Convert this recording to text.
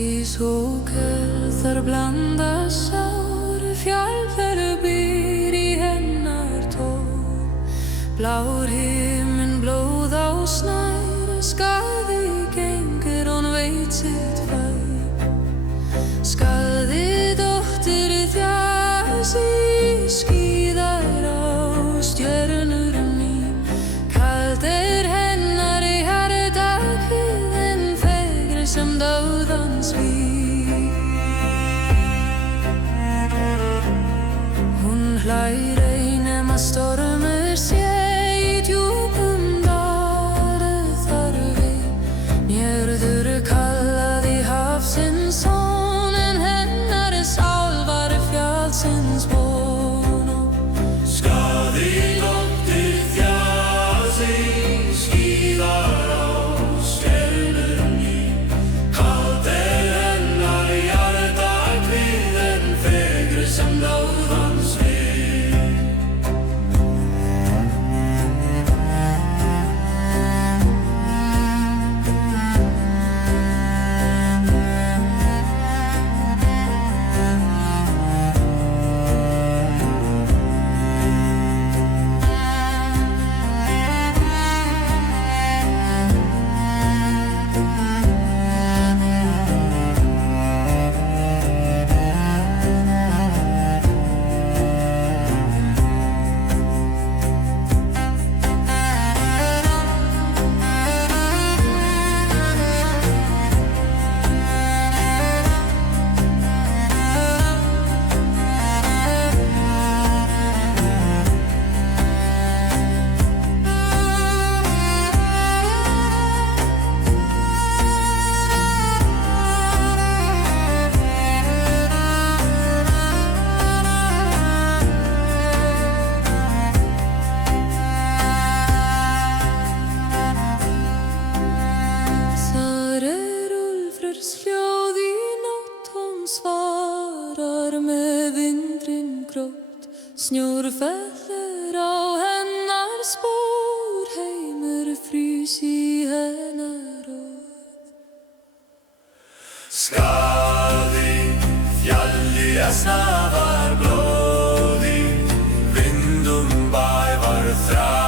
Ís og köld þar blandast sár, fjallferð býr í hennar tól. Blár himinn, blóð á snær, skaði gengur, hún veit sitt fær. Skaði dóttir þjasi, skíðar á stjörnur mín. Kalt hennar í hjarta kviðin, fegri sem dauðans víg. Hún hlær ein nema stormur sé í djúpum dali þar við. Njörður kallaði hafsins son, en hennar sál var fjallsins von. Skaði dóttir þjasi, skíðar á stjörnur mín. Kalt hennar í hjarta kviðin, fegri sem dauðans víg. Hljóð í nótt, hún svarar með vindinn grótt. Snjór fellur á hennar spór, heimur frýs í hennar rót. Skaði fjalli var blóði, vindum bæ var þrá.